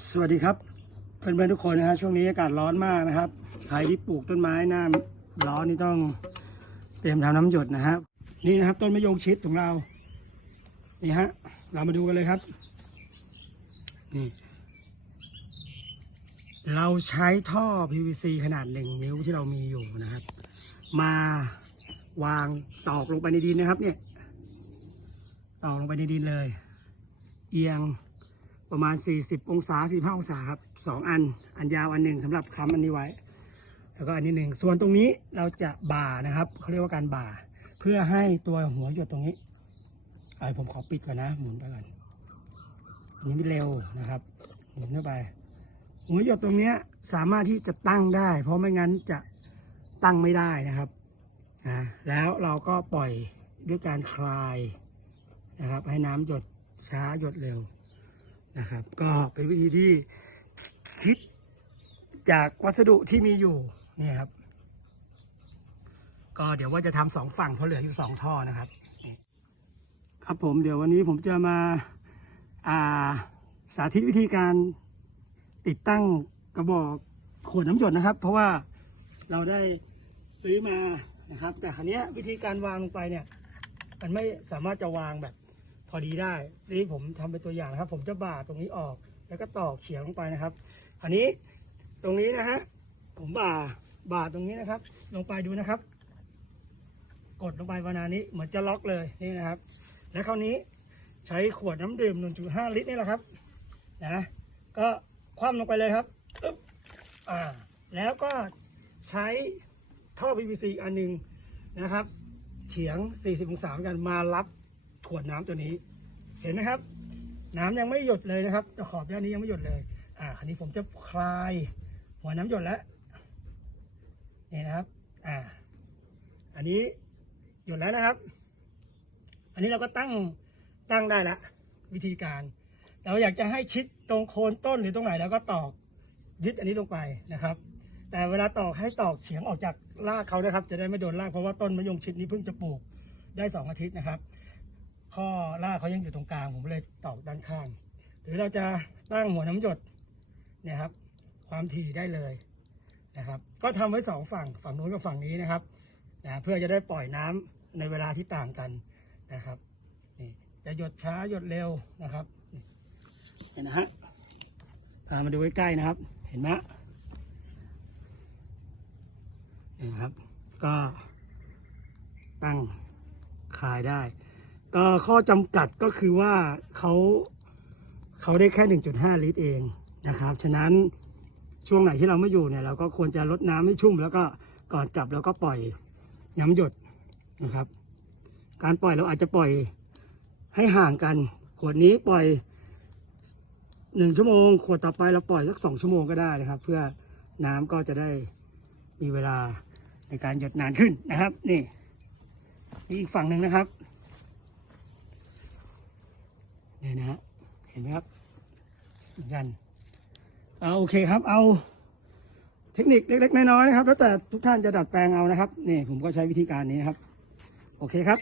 สวัสดีครับเพื่อนๆทุกคนนะฮะช่วงนี้อากาศร้อนมากนะครับใครที่ปลูกต้นไม้หน้าร้อนนี่ต้องเตรียมทำน้ำหยดนะฮะนี่นะครับ ต้นมะยงชิดของเรา นี่ฮะ เรามาดูกันเลยครับ นี่ เราใช้ท่อ PVC ขนาดหนึ่งนิ้วที่เรามีอยู่นะครับ มาวางตอกลงไปในดินนะครับ เนี่ยตอกลงไปในดินเลย เอียง ประมาณ 40 องศา 45 องศาครับสองอัน อันยาวอันหนึ่งสำหรับค้ำอันนี้ไว้ แล้วก็อันนี้หนึ่ง ส่วนตรงนี้เราจะบ่านะครับ เขาเรียกว่าการบ่า เพื่อให้ตัวหัวหยดตรงนี้ไอผมขอปิดก่อนนะ หมุนไปก่อนอันนี้ไม่เร็วนะครับ หมุนเข้าไป หัวหยดตรงเนี้ยสามารถที่จะตั้งได้ เพราะไม่งั้นจะตั้งไม่ได้นะครับอ่าแล้วเราก็ปล่อยด้วยการคลายนะครับ ให้น้ำหยดช้าหยดเร็ว นะครับ ก็เป็นวิธีที่คิดจากวัสดุที่มีอยู่นี่ครับ ก็เดี๋ยวว่าจะทำสองฝั่งเพราะเหลืออยู่สองท่อนะครับครับผมเดี๋ยววันนี้ผมจะมาาสาธิตวิธีการติดตั้งกระบอกขวดน้ำหยดนะครับ เพราะว่าเราได้ซื้อมานะครับ แต่ครั้นี้วิธีการวางลงไปเนี่ย มันไม่สามารถจะวางแบบ พอดีได้นี่ผมทำเป็นตัวอย่างนะครับ ผมจะบ่าตรงนี้ออก แล้วก็ตอกเฉียงลงไปนะครับ อันนี้ตรงนี้นะฮะผมบ่าบ่าตรงนี้นะครับ ลงไปดูนะครับ กดลงไปวานานี้เหมือนจะล็อกเลยนี่นะครับ แล้วคราวนี้ใช้ขวดน้ำดื่ม 1.5 ลิตรนี่แหละครับนะก็คว่ำลงไปเลยครับอึ๊บอ่าแล้วก็ใช้ท่อ PVC อีกอันหนึ่งนะครับ เฉียง 40 องศาเหมือนกันมารับ วดน้ำตัวนี้ เห็นไหมครับ น้ำยังไม่หยดเลยนะครับแต่ขอบด้านนี้ยังไม่หยดเลย อ่าคันนี้ผมจะคลายหัวน้ำหยดแล้วนี่นะครับ อ่า อันนี้หยดแล้วนะครับ อันนี้เราก็ตั้งตั้งได้ละ วิธีการ เราอยากจะให้ชิดตรงโคนต้นหรือตรงไหนแล้วก็ตอกยึดอันนี้ลงไปนะครับ แต่เวลาตอกให้ตอกเฉียงออกจากรากเขานะครับ จะได้ไม่โดนรากเพราะว่าต้นมะยงชิดนี้เพิ่งจะปลูกได้สองอาทิตย์นะครับ ข้อล่ากเขายังอยู่ตรงกลาง ผมเลยตอกด้านข้าง หรือเราจะตั้งหัวน้ำหยดเนี่ยครับ ความถี่ได้เลยนะครับ ก็ทำไว้สองฝั่งฝั่งนู้นกับฝั่งนี้นะครับนะเพื่อจะได้ปล่อยน้ำในเวลาที่ต่างกันนะครับนี่จะหยดช้าหยดเร็วนะครับเห็นนะฮะพามาดูใกล้ๆนะครับ เห็นไหมนี่ครับ ก็ตั้งคลายได้ ก็ข้อจำกัดก็คือว่าเขาเขาได้แค่ 1.5 ลิตรเองนะครับ ฉะนั้นช่วงไหนที่เราไม่อยู่เนี่ยเราก็ควรจะลดน้ำให้ชุ่ม แล้วก็ก่อนกลับเราก็ปล่อยน้ำหยดนะครับ การปล่อยเราอาจจะปล่อยให้ห่างกันขวดนี้ปล่อยหนึ่งชั่วโมง ขวดต่อไปเราปล่อยสักสองชั่วโมงก็ได้นะครับ เพื่อน้ำก็จะได้มีเวลาในการหยดนานขึ้นนะครับ นี่นี่อีกฝั่งหนึ่งนะครับ เนี่ยนะฮะเห็นไหมครับเหมือนกันเอาโอเคครับเอาเทคนิคเล็กๆน้อยๆนะครับ แล้วแต่ทุกท่านจะดัดแปลงเอานะครับนี่ผมก็ใช้วิธีการนี้นะครับ โอเคครับ